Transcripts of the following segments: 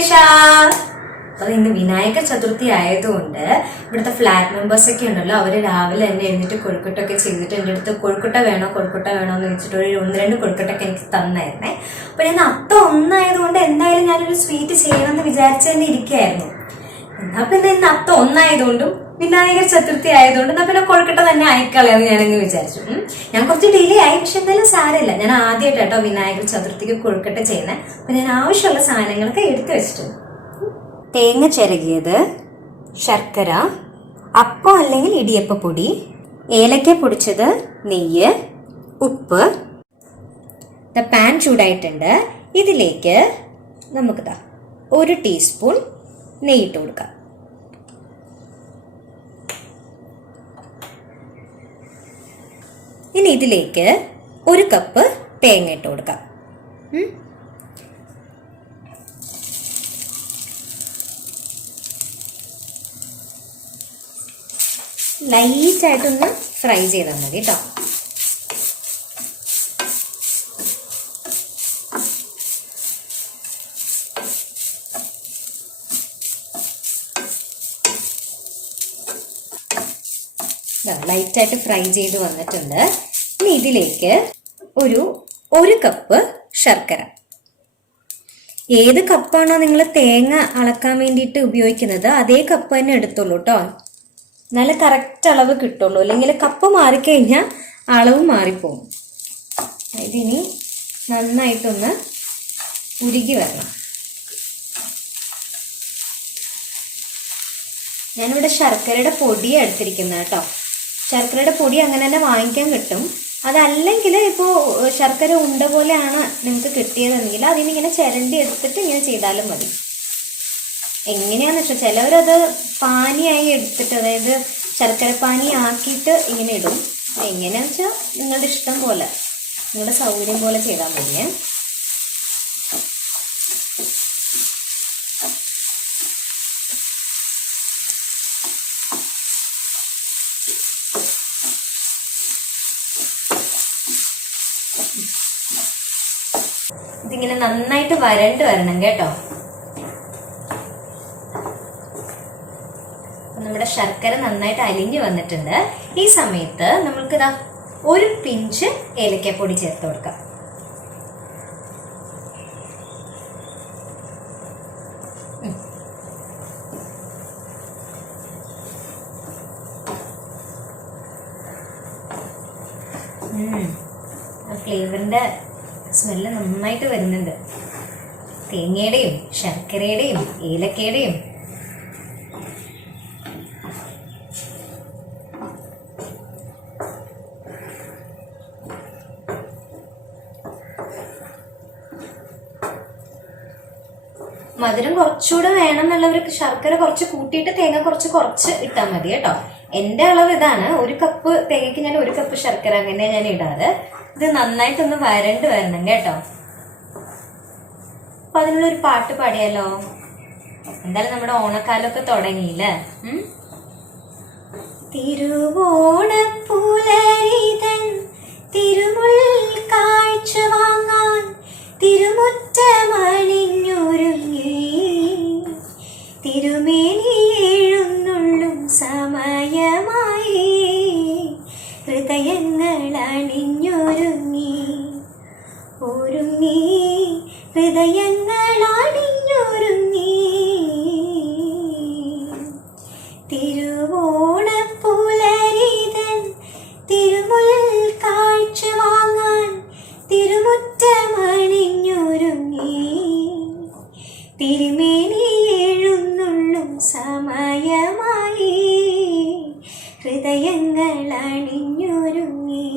വിഘ്നേശ. അപ്പോൾ ഇന്ന് വിനായക ചതുർത്ഥി ആയതുകൊണ്ട് ഇവിടുത്തെ ഫ്ലാറ്റ് മെമ്പേഴ്സൊക്കെ ഉണ്ടല്ലോ, അവർ രാവിലെ തന്നെ എഴുന്നിട്ട് കൊഴുക്കട്ടൊക്കെ ചെയ്തിട്ട് എൻ്റെ അടുത്ത് കൊഴുക്കട്ട വേണോ എന്ന് വെച്ചിട്ട് ഒരു 1-2 കൊഴുക്കട്ടൊക്കെ എനിക്ക് തന്നായിരുന്നേ. അപ്പോൾ ഞാൻ അത്തം ഒന്നായതുകൊണ്ട് എന്തായാലും ഞാനൊരു സ്വീറ്റ് ചെയ്യണമെന്ന് വിചാരിച്ചു തന്നെ ഇരിക്കുകയായിരുന്നു. എന്നാൽ പിന്നെ ഇന്ന് അത്തം ഒന്നായതുകൊണ്ടും വിനായക ചതുർത്ഥി ആയതുകൊണ്ട് എന്നാൽ പിന്നെ കൊഴുക്കട്ട തന്നെ ആയിക്കളയാന്ന് ഞാനങ്ങ് വിചാരിച്ചു. ഞാൻ കുറച്ച് ഡിലേ ആയി, പക്ഷെ എന്തായാലും സാരമില്ല. ഞാൻ ആദ്യമായിട്ട് കേട്ടോ വിനായക ചതുർത്ഥിക്ക് കൊഴുക്കട്ട ചെയ്യുന്നത്. അപ്പം ഞാൻ ആവശ്യമുള്ള സാധനങ്ങളൊക്കെ എടുത്തു വെച്ചിട്ടുണ്ട്. തേങ്ങ ചിരകിയത്, ശർക്കര, അപ്പം അല്ലെങ്കിൽ ഇടിയപ്പപ്പൊടി, ഏലക്ക പൊടിച്ചത്, നെയ്യ്, ഉപ്പ്. പാൻ ചൂടായിട്ടുണ്ട്. ഇതിലേക്ക് നമുക്ക് 1 ടീസ്പൂൺ നെയ്യിട്ട് കൊടുക്കാം. ഇനി ഇതിലേക്ക് 1 കപ്പ് തേങ്ങ ഇട്ട് കൊടുക്കാം. ലൈറ്റായിട്ടൊന്ന് ഫ്രൈ ചെയ്താൽ മതി കേട്ടോ. ലൈറ്റായിട്ട് ഫ്രൈ ചെയ്ത് വന്നിട്ടുണ്ട്. ഇനി ഇതിലേക്ക് ഒരു കപ്പ് ശർക്കര. ഏത് കപ്പാണോ നിങ്ങൾ തേങ്ങ അളക്കാൻ വേണ്ടിയിട്ട് ഉപയോഗിക്കുന്നത് അതേ കപ്പ് തന്നെ എടുത്തോളൂ കേട്ടോ. നല്ല കറക്റ്റ് അളവ് കിട്ടുള്ളൂ, അല്ലെങ്കിൽ കപ്പ് മാറിക്കഴിഞ്ഞാൽ അളവ് മാറിപ്പോകും. ഇതിനി നന്നായിട്ടൊന്ന് ഉരുകി വരണം. ഞാനിവിടെ ശർക്കരയുടെ പൊടി എടുത്തിരിക്കുന്നത് കേട്ടോ. ശർക്കരയുടെ പൊടി അങ്ങനെ തന്നെ വാങ്ങിക്കാൻ കിട്ടും. അതല്ലെങ്കിൽ ഇപ്പോൾ ശർക്കര ഉണ്ട പോലെയാണ് നിങ്ങൾക്ക് കിട്ടിയതെങ്കിൽ അതിനിങ്ങനെ ചിരണ്ടി എടുത്തിട്ട് ഇങ്ങനെ ചെയ്താലും മതി. എങ്ങനെയാണെന്ന് വെച്ചാൽ ചിലവരത് പാനിയായി എടുത്തിട്ട്, അതായത് ശർക്കര പാനി ആക്കിയിട്ട് ഇങ്ങനെ ഇടും. എങ്ങനെയാണെന്ന് വെച്ചാൽ നിങ്ങളുടെ ഇഷ്ടം പോലെ, നിങ്ങളുടെ സൗകര്യം പോലെ ചെയ്താൽ മതിയേ. ഇതിങ്ങനെ നന്നായിട്ട് വരണ്ട് വരണം കേട്ടോ. നമ്മുടെ ശർക്കര നന്നായിട്ട് അലിഞ്ഞു വന്നിട്ടുണ്ട്. ഈ സമയത്ത് നമുക്ക് 1 പിഞ്ച് ഏലക്കപ്പൊടി ചേർത്ത് കൊടുക്കാം. ഫ്ലേവറിന്റെ സ്മെല്ല് നന്നായിട്ട് വരുന്നുണ്ട്. തേങ്ങയുടെയും ശർക്കരയുടെയും ഏലക്കയുടെയും. മധുരം കുറച്ചുകൂടെ വേണം എന്നുള്ളവർക്ക് ശർക്കര കുറച്ച് കൂട്ടിയിട്ട് തേങ്ങ കുറച്ച് ഇട്ടാൽ മതി കേട്ടോ. എൻ്റെ അളവ് ഇതാണ്. 1 കപ്പ് തേങ്ങയ്ക്ക് ഞാൻ 1 കപ്പ് ശർക്കര അങ്ങനെ ഞാൻ ഇടാറ്. ഇത് നന്നായിട്ടൊന്ന് വരണ്ട് വരണം കേട്ടോ. അപ്പൊ അതിനുള്ളൊരു പാട്ട് പാടിയാലോ? എന്തായാലും നമ്മുടെ ഓണക്കാലമൊക്കെ തുടങ്ങിയില്ലേ. തിരുവോണപ്പുലരിതൻ തിരുമുൾ കാഴ്ച വാങ്ങാൻ തിരുമുറ്റമണിഞ്ഞൊരുങ്ങി തിരുമേനി എഴുന്നള്ളും സമയമായി ഹൃദയങ്ങൾ അണിഞ്ഞൊരുങ്ങി ഹൃദയങ്ങൾ അണിഞ്ഞൊരുങ്ങി. തിരുവോണപ്പുലരിതൻ തിരുമുൾ കാഴ്ച വാങ്ങാൻ തിരുമുറ്റമണിഞ്ഞൊരുങ്ങി തിരുമേനി എഴുന്നള്ളും സമയമായി ഹൃദയങ്ങൾ അണിഞ്ഞൊരുങ്ങി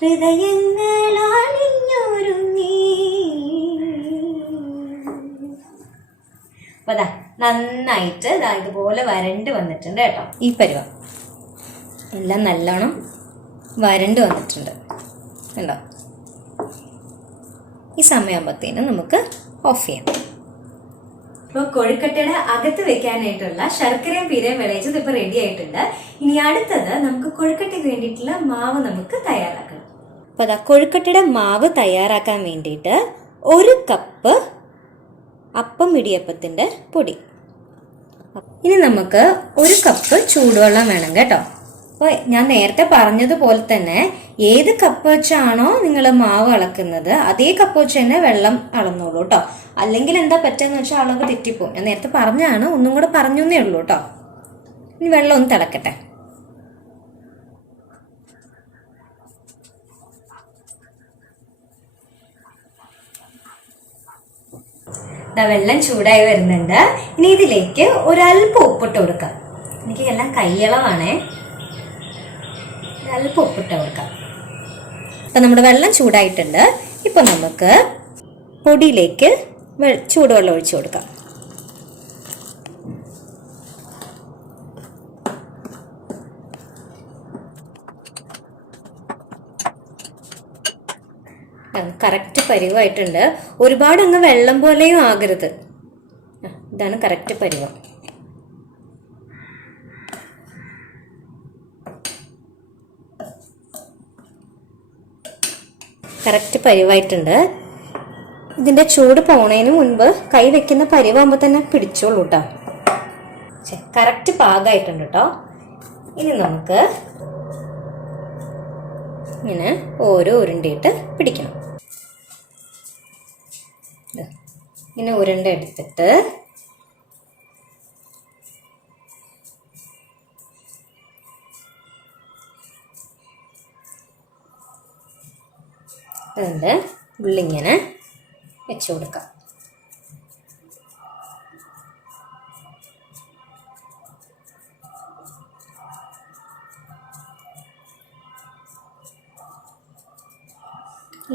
ഹൃദയങ്ങൾ അണിഞ്ഞൊരുങ്ങി. അപ്പൊ നന്നായിട്ട് ഇതുപോലെ വരണ്ട് വന്നിട്ടുണ്ട് കേട്ടോ. ഈ പരുവം എല്ലാം നല്ലോണം വരണ്ട് വന്നിട്ടുണ്ട് കണ്ടോ. ഈ സമയമാകുമ്പോഴത്തേനും നമുക്ക് ഓഫ് ചെയ്യാം. അപ്പോൾ കൊഴുക്കട്ടയുടെ അകത്ത് വെക്കാനായിട്ടുള്ള ശർക്കരയും പീരയും വിളയിച്ചത് ഇപ്പോൾ റെഡി ആയിട്ടുണ്ട്. ഇനി അടുത്തത് നമുക്ക് കൊഴുക്കട്ടയ്ക്ക് വേണ്ടിയിട്ടുള്ള മാവ് നമുക്ക് തയ്യാറാക്കണം. അപ്പോൾ കൊഴുക്കട്ടയുടെ മാവ് തയ്യാറാക്കാൻ വേണ്ടിയിട്ട് 1 കപ്പ് അപ്പം ഇടിയപ്പത്തിൻ്റെ പൊടി. ഇനി നമുക്ക് 1 കപ്പ് ചൂടുവെള്ളം വേണം കേട്ടോ. അപ്പോൾ ഞാൻ നേരത്തെ പറഞ്ഞതുപോലെ തന്നെ ഏത് കപ്പ് വെച്ചാണോ നിങ്ങൾ മാവ് അളക്കുന്നത് അതേ കപ്പ് വെച്ച് തന്നെ വെള്ളം അളന്നോളൂ കേട്ടോ. അല്ലെങ്കിൽ എന്താ പറ്റുകയെന്ന് വെച്ചാൽ അളവ് തെറ്റിപ്പോവും. ഞാൻ നേരത്തെ പറഞ്ഞാണ്, ഒന്നും കൂടെ പറഞ്ഞു എന്നേ ഉള്ളൂ കേട്ടോ. ഇനി വെള്ളം ഒന്ന് തിളക്കട്ടെ. വെള്ളം ചൂടായി വരുന്നുണ്ട്. ഇനി ഇതിലേക്ക് ഒരല്പം ഉപ്പിട്ട് കൊടുക്കാം. എനിക്ക് എല്ലാം കൈയളവാണേ. ഒരല്പം ഉപ്പിട്ട് കൊടുക്കാം. അപ്പം നമ്മുടെ വെള്ളം ചൂടായിട്ടുണ്ട്. ഇപ്പം നമുക്ക് പൊടിയിലേക്ക് ചൂടുവെള്ളം ഒഴിച്ചു കൊടുക്കാം. കറക്റ്റ് പരുവായിട്ടുണ്ട്. ഒരുപാട് അങ്ങ് വെള്ളം പോലെയും ആകരുത്. ഇതാണ് കറക്റ്റ് പരുവം. കറക്റ്റ് പരുവായിട്ടുണ്ട്. ഇതിൻ്റെ ചൂട് പോണതിന് മുൻപ് കൈ വെക്കുന്ന പരുവാകുമ്പോൾ തന്നെ പിടിച്ചോളൂ കേട്ടോ. കറക്റ്റ് പാകമായിട്ടുണ്ട് കേട്ടോ. ഇനി നമുക്ക് ഇങ്ങനെ ഓരോ ഉരുണ്ടയിട്ട് പിടിക്കണം. ഇങ്ങനെ ഉരുണ്ട എടുത്തിട്ട് അതിൻ്റെ ഉള്ളിങ്ങനെ വെച്ച് കൊടുക്കാം.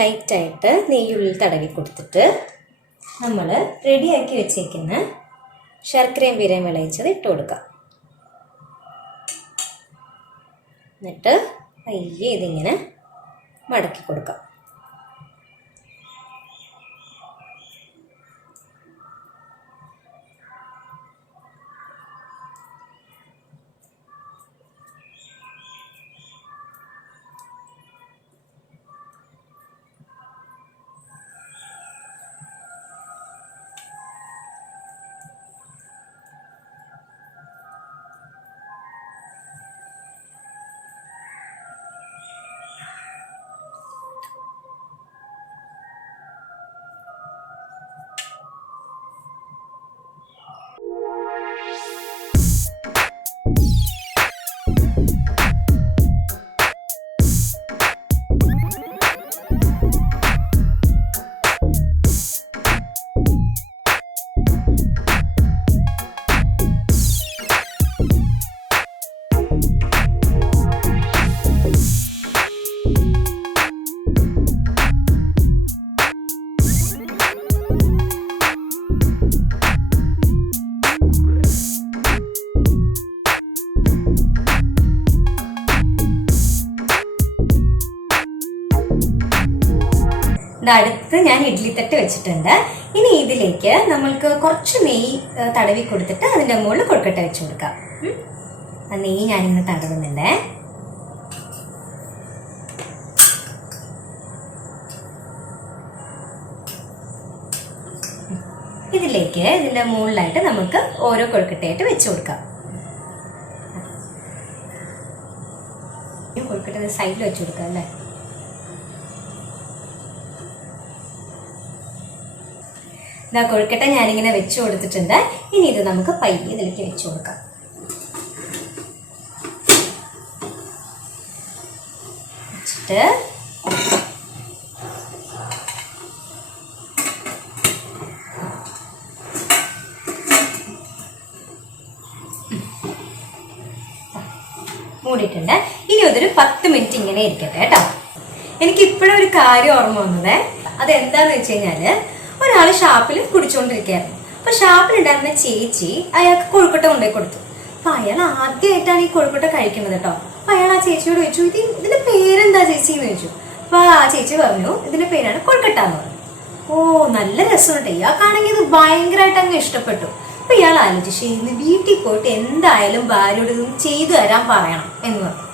ലൈറ്റായിട്ട് നെയ്യുള്ളിൽ തടവി കൊടുത്തിട്ട് നമ്മൾ റെഡിയാക്കി വെച്ചേക്കുന്ന ശർക്കരയും വീരയും വിളയിച്ചത് ഇട്ട് കൊടുക്കാം. എന്നിട്ട് പയ്യെ ഇതിങ്ങനെ മടക്കി കൊടുക്കാം. അടുത്ത് ഞാൻ ഇഡ്ഡലി തട്ട് വെച്ചിട്ടുണ്ട്. ഇനി ഇതിലേക്ക് നമ്മൾക്ക് കുറച്ച് നെയ്യ് തടവി കൊടുത്തിട്ട് അതിൻ്റെ മുകളിൽ കൊഴുക്കട്ട വെച്ച് കൊടുക്കാം. ആ നെയ്യ് ഞാനിങ്ങനെ തടവുന്നുണ്ട്. ഇതിലേക്ക് ഇതിൻ്റെ മുകളിലായിട്ട് നമുക്ക് ഓരോ കൊഴുക്കട്ടയായിട്ട് വെച്ച് കൊടുക്കാം. കൊഴുക്കട്ട സൈഡിൽ വെച്ച് കൊടുക്കാം അല്ലേ. കൊഴുക്കട്ട ഞാനിങ്ങനെ വെച്ച് കൊടുത്തിട്ടുണ്ട്. ഇനി ഇത് നമുക്ക് പയ്യെ ഇതിലേക്ക് വെച്ച് കൊടുക്കാം. വെച്ചിട്ട് മൂടിയിട്ടുണ്ട്. ഇനി അതൊരു 10 മിനിറ്റ് ഇങ്ങനെ ഇരിക്കട്ടെ കേട്ടോ. എനിക്ക് ഇപ്പോഴും ഒരു കാര്യം ഓർമ്മ വന്നത്, അതെന്താന്ന് വെച്ച് കഴിഞ്ഞാല് ഒരാൾ ഷാപ്പിൽ കുടിച്ചുകൊണ്ടിരിക്കുകയായിരുന്നു. അപ്പൊ ഷാപ്പിലുണ്ടായിരുന്ന ചേച്ചി അയാൾക്ക് കൊഴുക്കട്ട കൊണ്ടുപോയി കൊടുത്തു. അപ്പൊ അയാൾ ആദ്യമായിട്ടാണ് ഈ കൊഴുക്കട്ട കഴിക്കുന്നത് കേട്ടോ. അപ്പൊ അയാൾ ആ ചേച്ചിയോട് ചോദിച്ചു, ഇതിന്റെ പേരെന്താ ചേച്ചി എന്ന് ചോദിച്ചു. അപ്പൊ ആ ചേച്ചി പറഞ്ഞു ഇതിന്റെ പേരാണ് കൊഴുക്കട്ട എന്ന് പറഞ്ഞു. ഓ നല്ല രസമുണ്ട്. ഇയാൾക്കാണെങ്കിൽ ഇത് ഭയങ്കരമായിട്ട് അങ്ങ് ഇഷ്ടപ്പെട്ടു. അപ്പൊ ഇയാൾ ആലോചിച്ചു ഇന്ന് വീട്ടിൽ പോയിട്ട് എന്തായാലും ഭാര്യയോട് ഇതൊന്ന് ചെയ്തു തരാൻ പറയണം എന്ന് പറഞ്ഞു.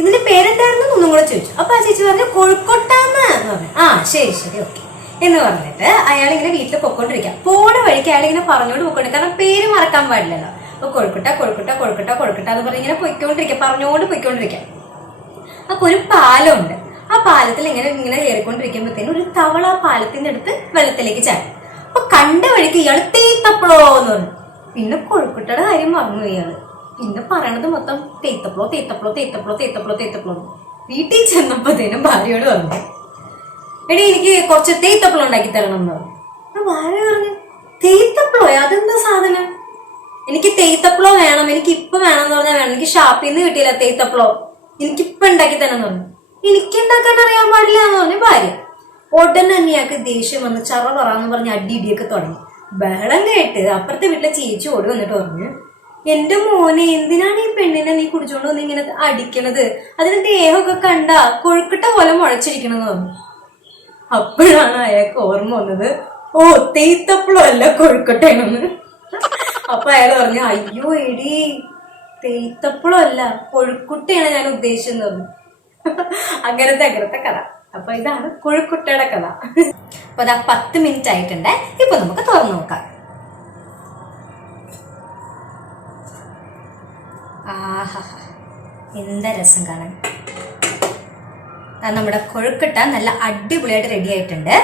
ഇതിന്റെ പേരെന്തായിരുന്നു ഒന്നും കൂടെ ചോദിച്ചു. അപ്പൊ ആ ചേച്ചി പറഞ്ഞു കൊഴുക്കട്ട എന്ന് പറഞ്ഞു. ആ ശരി ശരി ഓക്കെ. എന്ന് പറഞ്ഞിട്ട് അയാൾ ഇങ്ങനെ വീട്ടിൽ പൊക്കോണ്ടിരിക്കാം. പോണ വഴിക്ക് അയാൾ ഇങ്ങനെ പറഞ്ഞോണ്ട് പൊക്കോണ്ടിരിക്കും, കാരണം പേര് മറക്കാൻ പാടില്ലല്ലോ. അപ്പൊ കൊഴുക്കുട്ട കൊഴുക്കുട്ട കൊഴുക്കുട്ട കൊഴുക്കുട്ട എന്ന് പറഞ്ഞ് ഇങ്ങനെ പൊയ്ക്കൊണ്ടിരിക്കാം, പറഞ്ഞോണ്ട് പൊയ്ക്കൊണ്ടിരിക്കാം. അപ്പൊ ഒരു പാലമുണ്ട്. ആ പാലത്തിൽ ഇങ്ങനെ ഇങ്ങനെ കയറിക്കൊണ്ടിരിക്കുമ്പോഴത്തേനും ഒരു തവള ആ പാലത്തിന്റെ അടുത്ത് വെള്ളത്തിലേക്ക് ചാടും. അപ്പൊ കണ്ട വഴിക്ക് ഇയാള് തേത്തപ്പളോ എന്ന് പറഞ്ഞു. പിന്നെ കൊഴുക്കുട്ടയുടെ കാര്യം മറന്നു ഇയാള്. പിന്നെ പറയണത് മൊത്തം തേത്തപ്പളോ തേത്തപ്പളോ തേത്തപ്പളോ തേത്തപ്പളോ തേത്തപ്പളോ. വീട്ടിൽ ചെന്നപ്പോഴത്തേനും ഭാര്യയോട് പറഞ്ഞു, എടി എനിക്ക് കുറച്ച് തേത്തപ്പളം ഉണ്ടാക്കി തരണം എന്ന് പറഞ്ഞു. അപ്പൊ ഭാര്യ പറഞ്ഞു, തേത്തപ്പളോ? അതെന്താ സാധനം? എനിക്ക് തേത്തപ്പളോ വേണം, എനിക്ക് ഇപ്പൊ വേണമെന്ന് പറഞ്ഞാൽ വേണം, എനിക്ക് ഷാപ്പിൽ നിന്ന് കിട്ടിയില്ല തേത്തപ്പളോ, എനിക്കിപ്പൊ ഉണ്ടാക്കി തരണം എന്ന് പറഞ്ഞു. എനിക്ക് ഉണ്ടാക്കാൻ അറിയാൻ പാടില്ല എന്ന് പറഞ്ഞു ഭാര്യ. ഉടനെ തന്നെ ഇയാൾക്ക് ദേഷ്യം വന്ന് ചറ പറയാന്ന് പറഞ്ഞ് അടിയിടിയൊക്കെ തുടങ്ങി. ബഹളം കേട്ട് അപ്പുറത്തെ വീട്ടിലെ ചേച്ചി ഓടി വന്നിട്ട് പറഞ്ഞു, എന്റെ മോനെ, എന്തിനാണ് ഈ പെണ്ണിനെ നീ കുടിച്ചോണ്ട് വന്ന് ഇങ്ങനെ അടിക്കണത്? അതിന് ദേഹമൊക്കെ കണ്ട കൊഴുക്കട്ട പോലെ മുളച്ചിരിക്കണെന്ന് പറഞ്ഞു. അപ്പോഴാണ് അയാൾക്ക് ഓർമ്മ വന്നത്, ഓ തേത്തപ്പളോ അല്ല കൊഴുക്കട്ടേണെന്ന്. അപ്പൊ അയാൾ പറഞ്ഞു, അയ്യോ എടി, തേത്തപ്പളോ അല്ല കൊഴുക്കുട്ടയാണ് ഞാൻ ഉദ്ദേശിച്ചെന്ന് പറഞ്ഞു. അങ്ങനത്തെ കഥ. അപ്പൊ ഇതാണ് കൊഴുക്കുട്ടയുടെ കഥ. അപ്പൊ അതാ 10 മിനിറ്റ് ആയിട്ടുണ്ട്. ഇപ്പൊ നമുക്ക് തുറന്നു നോക്കാം. ആഹാ, എന്താ രസം കാണാൻ. നമ്മുടെ കൊഴുക്കട്ട നല്ല അടിപൊളിയായിട്ട് റെഡി ആയിട്ടുണ്ട്.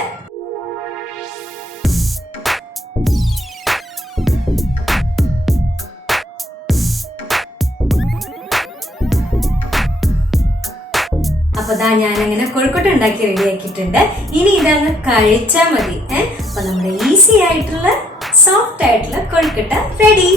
അപ്പൊ ദാ ഞാനങ്ങനെ കൊഴുക്കട്ട ഉണ്ടാക്കി റെഡി ആക്കിയിട്ടുണ്ട്. ഇനി ഇതങ്ങ് കഴിച്ചാൽ മതി. അപ്പൊ നമ്മുടെ ഈസി ആയിട്ടുള്ള സോഫ്റ്റ് ആയിട്ടുള്ള കൊഴുക്കട്ട റെഡി.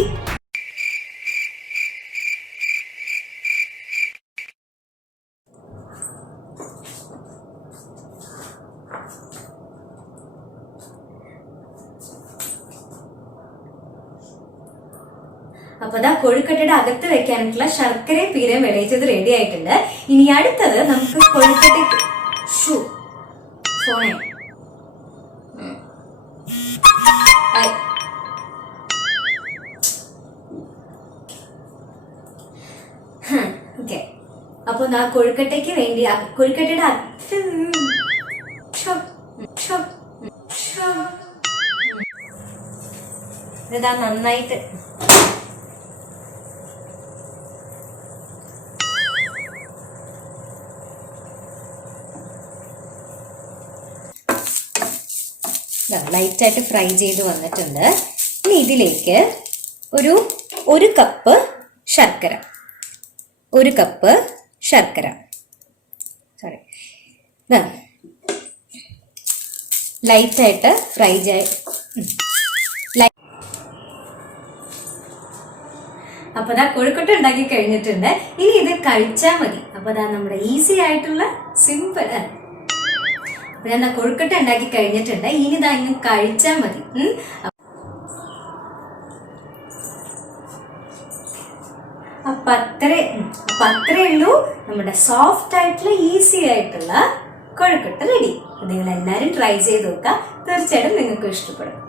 അപ്പൊ അതാ കൊഴുക്കട്ടയുടെ അകത്ത് വെക്കാനായിട്ടുള്ള ശർക്കരയും പീരയും വിളയിച്ചത് റെഡി ആയിട്ടുണ്ട്. ഇനി അടുത്തത് നമുക്ക് കൊഴുക്കട്ടയ്ക്ക് ഫോണേ ഓക്കെ. അപ്പൊ ആ കൊഴുക്കട്ടയ്ക്ക് വേണ്ടി കൊഴുക്കട്ടയുടെ ഇതാ നന്നായിട്ട് ലൈറ്റായിട്ട് ഫ്രൈ ചെയ്ത് വന്നിട്ടുണ്ട്. ഇനി ഇതിലേക്ക് ഒരു കപ്പ് ശർക്കര, സോറി, ലൈറ്റായിട്ട് ഫ്രൈ അപ്പൊ അതാ കൊഴുക്കട്ട ഉണ്ടാക്കി കഴിഞ്ഞിട്ടുണ്ട്. ഇനി ഇത് കഴിച്ചാൽ മതി. അപ്പൊ അതാ നമ്മുടെ ഈസി ആയിട്ടുള്ള സിമ്പിൾ ഞാൻ കൊഴുക്കട്ട ഉണ്ടാക്കി കഴിഞ്ഞിട്ടുണ്ട്. ഇനി ഇതാ ഇങ്ങനെ കഴിച്ചാൽ മതി. അപ്പൊ അത്രേ ഉള്ളൂ നമ്മുടെ സോഫ്റ്റ് ആയിട്ടുള്ള ഈസി ആയിട്ടുള്ള കൊഴുക്കട്ട റെഡി. നിങ്ങൾ എല്ലാവരും ട്രൈ ചെയ്ത് നോക്കുക. തീർച്ചയായിട്ടും നിങ്ങൾക്ക് ഇഷ്ടപ്പെടും.